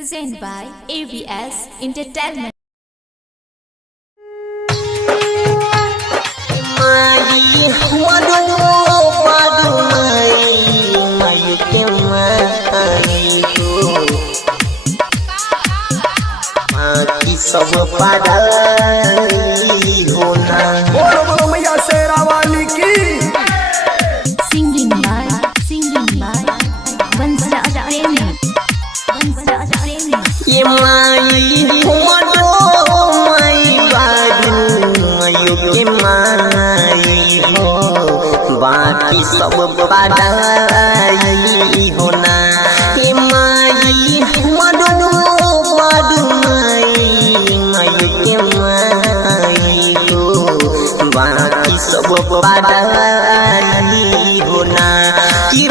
Presented by ABS Entertainment. सब पागल होना बोलो मैया शेरा वाली की Singing by Bansraj Premi. ये माई मडो माई बाजू मयो के माई हो बाकी सब पागल होना ये माई मडो बाजू मयो के माई हो बाकी सब पागल होना कि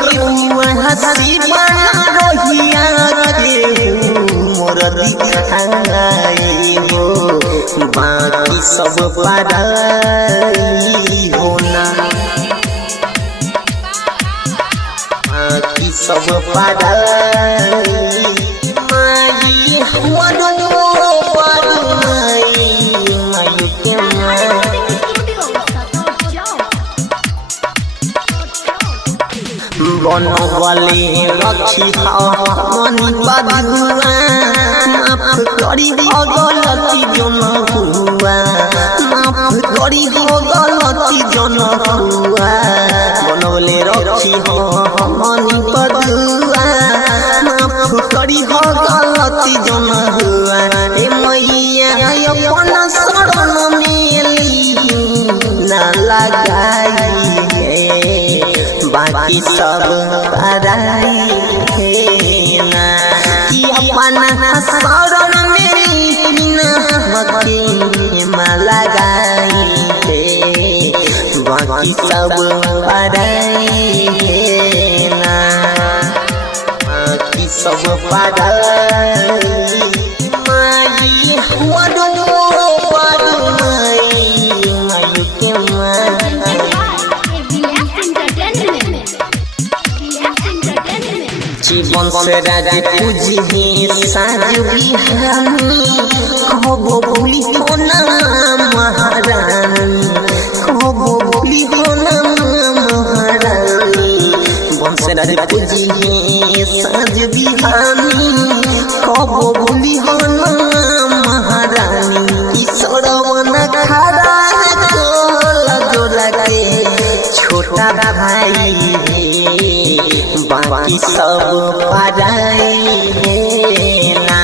हंसी बना रोहिया के मोर दिखाई हो बाकी सब पागल होना बाकी सब पागल माई मडो बाजू मयो के माई बनवाले रखी मनी बदुआ माफ करी हो गलती जन हुआ माफ करी हो गलती जन हुआ बनवाले रखी हो मनी बदुआ माफ करी हो गलती जन हुआ ए मैया अपन शरण में ली ना लगाई बाकी सब पराई है ना कि अपना शरण मेरी मक्की में लगाई है बाकी सब पराई है ना बाकी सब पराई माई वडो वडो माई के माई जीवन से राज पूजी साज बिहानी कहो भूली हो ना महारानी कहो भूली हो ना महारानी वंश राज पूजी साज बिहानी कहो भूली हो ना महारानी ईश्वरवन खड़ा जोड़ा के छोटा भाई बाकी सब पराई है ना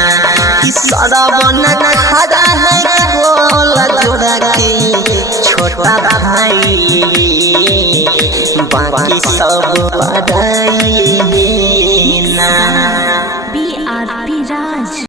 कि सरवन खड़ा है गोल जोड़ा के छोटा भाई बाकी सब पराई